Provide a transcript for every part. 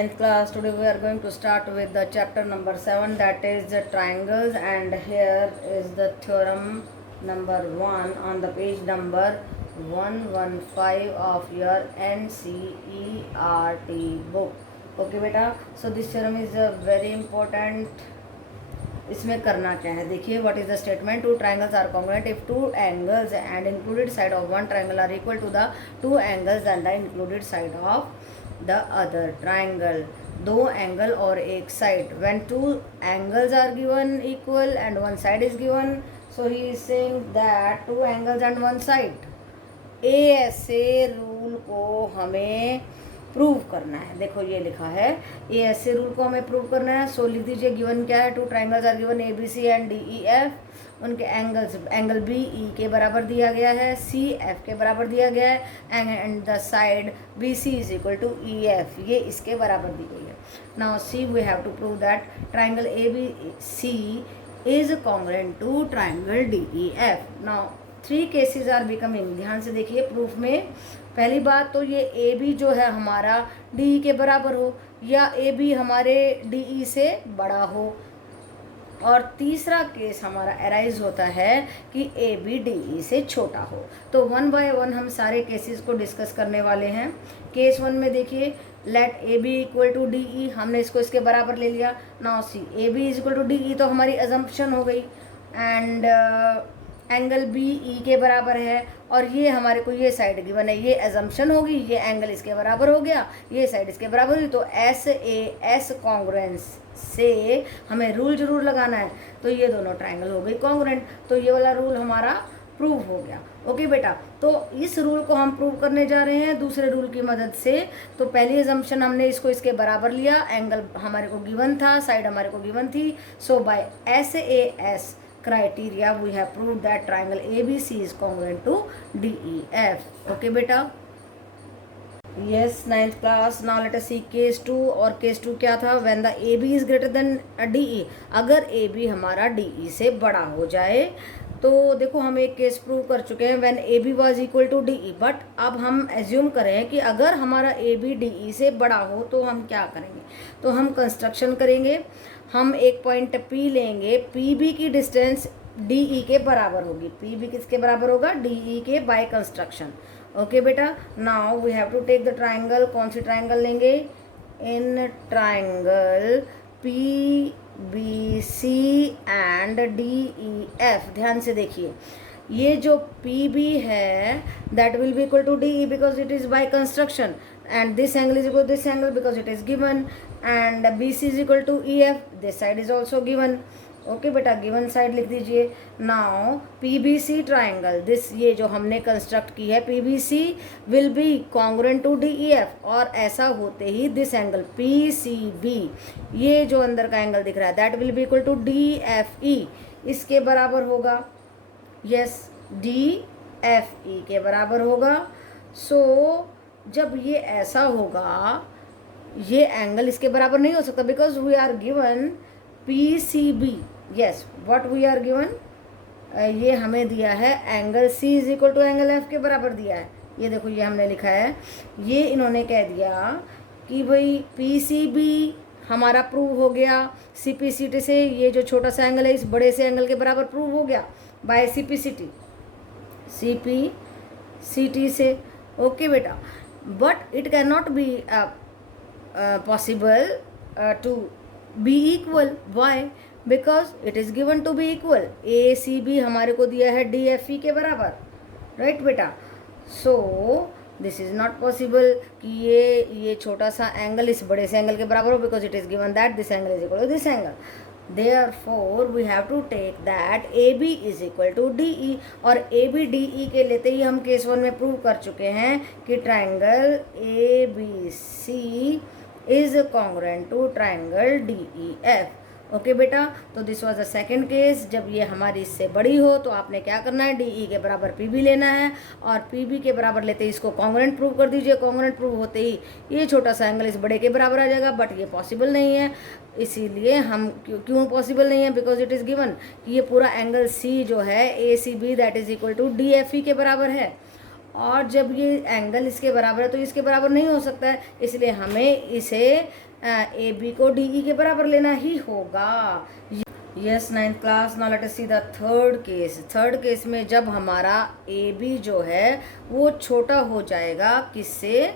ninth class. Today we are going to start with the chapter number 7, that is the triangles, and here is the theorem number 1 on the page number 115 of your NCERT book. Okay beta, so this theorem is a very important. इसमें करना क्या है, देखिए what is the statement. Two triangles are congruent if two angles and included side of one triangle are equal to the two angles and the included side of the other triangle. दो angle और एक side. When two angles are given equal and one side is given, so he is saying that two angles and one side. ऐसे rule को हमें prove करना है. देखो ये लिखा है, ये ऐसे रूल को हमें प्रूव करना है. सो लिख दीजिए, गिवन क्या है, two triangles are given A B C and D E F. उनके एंगल्स, एंगल बी ई के बराबर दिया गया है, सी एफ के बराबर दिया गया है, and the side B C is equal to E F, ये इसके बराबर दी गई है. Now see we have to prove that triangle A B C is congruent to triangle D E F. Now 3 cases are becoming. ध्यान से देखिए proof में. पहली बात तो ये ए बी जो है हमारा डी ई के बराबर हो, या ए बी हमारे डी ई से बड़ा हो. और तीसरा केस हमारा अराइज होता है कि ए बी डी ई से छोटा हो. तो 1 बाय 1 हम सारे केसेस को डिस्कस करने वाले हैं. केस 1 में देखिए, let A B equal to D E, हमने इसको इसके बराबर ले लिया. Now see A B is equal to D E, तो हमारी अजम्पशन हो गई. एंड एंगल बी ई के बराबर है, और ये हमारे को ये साइड गिवन है, ये एजम्पशन होगी, ये एंगल इसके बराबर हो गया, ये साइड इसके बराबर हुई. तो एस ए एस कॉन्ग्रुएंस से हमें रूल जरूर लगाना है. तो ये दोनों ट्राइंगल हो गई कॉन्ग्रुएंट. तो ये वाला रूल हमारा प्रूव हो गया. ओके बेटा, तो इस रूल को हम प्रूव करने जा रहे हैं दूसरे रूल की मदद से. तो पहली एजम्पशन हमने इसको इसके बराबर लिया, एंगल हमारे को गिवन था, साइड हमारे को गिवन थी. So by S A S criteria we have proved that triangle ABC is congruent to DEF. Okay beta? Yes, 9th class. Now let us see case 2. और case 2 क्या था? when the AB is greater than DE. अगर AB हमारा DE से बड़ा हो जाए, तो देखो हम एक केस प्रूव कर चुके हैं when AB was equal to DE. But अब हम एज्यूम करें कि अगर हमारा AB DE से बड़ा हो तो हम क्या करेंगे. तो हम कंस्ट्रक्शन करेंगे. हम एक पॉइंट P लेंगे, PB की डिस्टेंस DE के बराबर होगी. PB किसके बराबर होगा, DE के बाय कंस्ट्रक्शन. ओके बेटा, now we have to take the triangle. कौन सी ट्राइंगल लेंगे, in triangle PBC and DEF. ध्यान से देखिए, ये जो PB है that will be equal to DE because it is by construction, and this angle is equal to this angle because it is given, and BC is equal to EF. this side is also given. Okay बेटा, given side लिख दीजिए. Now PBC triangle, this ये जो हमने construct की है PBC will be congruent to DEF. और ऐसा होते ही दिस एंगल PCB, ये जो अंदर का एंगल दिख रहा है that will be equal to DFE, इसके बराबर होगा. यस, DFE के बराबर होगा. सो जब ये ऐसा होगा, ये एंगल इसके बराबर नहीं हो सकता because we are given PCB. Yes, what we are given, ये हमें दिया है angle C is equal to angle F के बराबर दिया है. ये देखो ये हमने लिखा है, ये इन्होंने कह दिया कि भाई PCB हमारा प्रूव हो गया CPCT से. ये जो छोटा सा एंगल है इस बड़े से एंगल के बराबर प्रूव हो गया बाय CPCT से. ओके बेटा, but it cannot be possible to be equal. Why? Because it is given to be equal. ACB हमारे को दिया है DFE के बराबर, राइट बेटा. so this is not possible कि ये छोटा सा एंगल इस बड़े से एंगल के बराबर हो because it is given that this angle is equal to this angle. Therefore we have to take that AB is equal to DE. और AB DE के लेते ही हम केस 1 में प्रूव कर चुके हैं कि triangle ABC is congruent to triangle DEF. Okay बेटा, तो this was the second case. जब ये हमारी इससे बड़ी हो तो आपने क्या करना है, DE के बराबर PB लेना है, और PB के बराबर लेते ही इसको कॉन्ग्रुएंट प्रूव कर दीजिए. कॉन्ग्रुएंट प्रूव होते ही ये छोटा सा एंगल इस बड़े के बराबर आ जाएगा. बट ये पॉसिबल नहीं है. इसीलिए हम क्यों पॉसिबल नहीं है, बिकॉज इट इज़ गिवन कि ये पूरा एंगल C जो है ACB that is equal to DFE के बराबर है. और जब ये एंगल इसके बराबर है तो इसके बराबर नहीं हो सकता है, इसलिए हमें इसे ए बी को डी ई के बराबर लेना ही होगा। Yes 9th class. Now let us see the third case. Third case में जब हमारा ए बी जो है वो छोटा हो जाएगा किससे,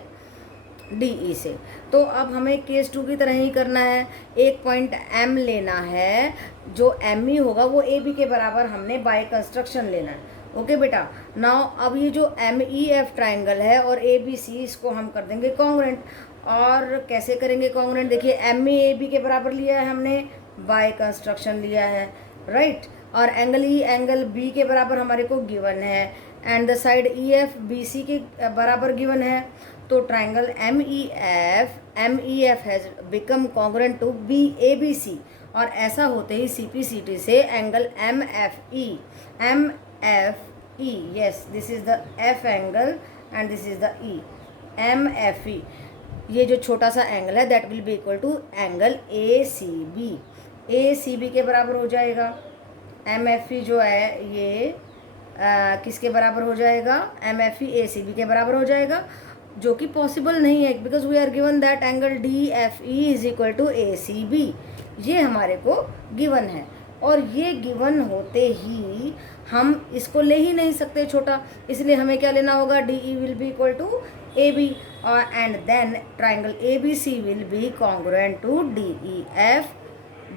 डी ई से, तो अब हमें केस 2 की तरह ही करना है। एक पॉइंट एम लेना है, जो एम ई होगा वो ए बी के बराबर हमने बाय कंस्ट्रक्शन लेना है। ओके बेटा। नाउ अब ये जो एम ई एफ ट्राइंगल है और ए बी सी, इसको हम कर देंगे कॉन्ग्रुएंट। और कैसे करेंगे कॉन्ग्रुएंट, देखिए एम ई ए बी के बराबर लिया है हमने, बाय कंस्ट्रक्शन लिया है, राइट। और एंगल ई एंगल बी के बराबर हमारे को गिवन है, and the side E F B C के बराबर गिवन है। तो triangle M E F has become congruent to B A B C. और ऐसा होते ही सी पी सी टी से angle M F E, yes this is the F angle and this is the E, M F E, ये जो छोटा सा angle है that will be equal to angle A C B. A C B के बराबर हो जाएगा। M F ई जो है ये किसके बराबर हो जाएगा, M F E A C B के बराबर हो जाएगा, जो कि पॉसिबल नहीं है because we are given that angle D F E is equal to A C B. ये हमारे को गिवन है, और ये गिवन होते ही हम इसको ले ही नहीं सकते छोटा, इसलिए हमें क्या लेना होगा, D E will be equal to A B, and then triangle A B C will be congruent to D E F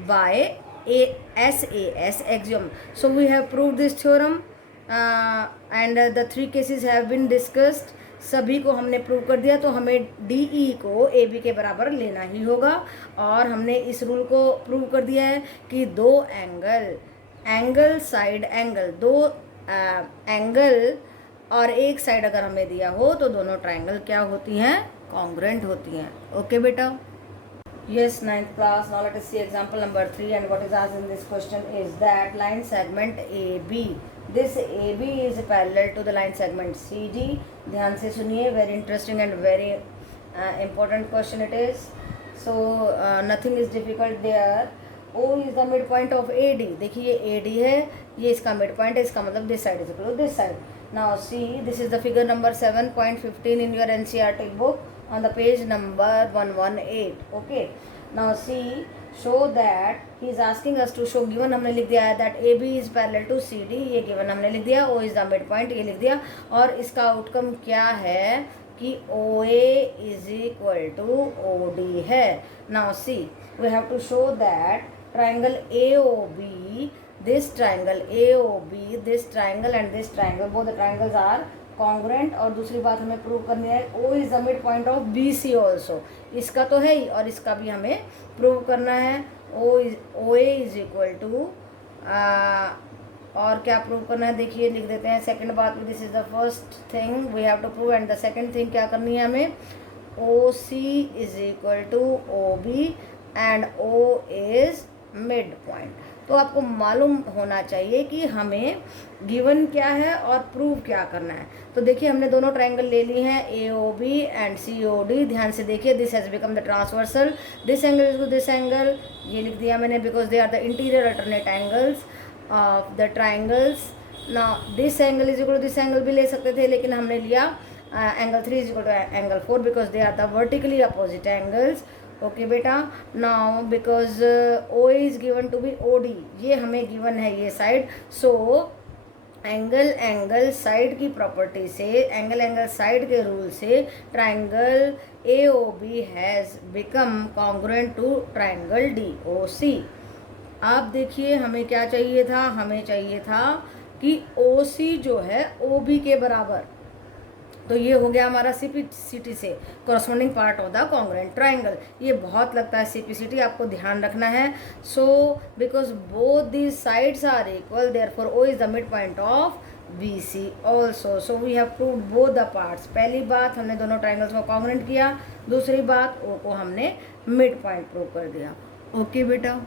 by S axiom. So we have proved this theorem and the 3 cases have been discussed. सभी को हमने prove कर दिया, तो हमें D E को A B के बराबर लेना ही होगा। और हमने इस रूल को प्रूव कर दिया है कि दो एंगल साइड एंगल, दो एंगल और एक साइड अगर हमें दिया हो तो दोनों ट्राइंगल क्या होती हैं, कॉन्ग्रुएंट होती हैं। ओके बेटा। Yes, 9th class. Now let us see example number 3, and what is asked in this question is that line segment AB. This AB is parallel to the line segment CD. ध्यान से सुनिए, very interesting and very important question it is. So nothing is difficult there. O is the midpoint of AD. देखिए AD है, ये इसका midpoint है, इसका मतलब this side is equal to this side. Now see, this is the figure number 7.15 in your NCERT book on the page number 118. Okay, now see, show that he is asking us to show, given हमने लिख दिया है that AB is parallel to CD, ये given हमने लिख दिया, O is the midpoint ये लिख दिया, और इसका आउटकम क्या है कि OA is equal to OD है। Now see, we have to show that triangle AOB, this triangle AOB, this triangle and this triangle, both the triangles are congruent. और दूसरी बात हमें प्रूव करनी है, O is the mid point of B C also, इसका तो है ही और इसका भी हमें प्रूव करना है। ओ ए इज इक्वल टू, और क्या प्रूव करना है देखिए, लिख देते हैं सेकंड बात, this is the first thing we have to prove, and the second thing क्या करनी है हमें, O C is equal to O B and O is mid point. तो आपको मालूम होना चाहिए कि हमें गिवन क्या है और प्रूव क्या करना है। तो देखिए हमने दोनों ट्रायंगल ले लिए हैं, A O B and C O D. ध्यान से देखिए, this has become the transversal, this angle is to this angle, ये लिख दिया मैंने because they are the interior alternate angles of the triangles. ना this angle is equal to this angle भी ले सकते थे, लेकिन हमने लिया angle 3 is equal to angle 4 because they are the vertically opposite angles. Okay बेटा, now because O is given to be O D, ये हमें गिवन है ये साइड, सो एंगल साइड की प्रॉपर्टी से, एंगल साइड के रूल से triangle A O B has become congruent to triangle D O C. आप देखिए हमें क्या चाहिए था, हमें चाहिए था कि ओ सी जो है ओ बी के बराबर, तो ये हो गया हमारा सीपीसीटी से corresponding part of the congruent triangle. ये बहुत लगता है सीपीसीटी, आपको ध्यान रखना है। So because both the sides are equal, therefore O is the mid point of B C also. So we have proved both the parts. पहली बात हमने दोनों ट्राइंगल्स को कॉन्ग्रुएंट किया, दूसरी बात ओ को हमने मिड पॉइंट प्रूव कर दिया। ओके बेटा।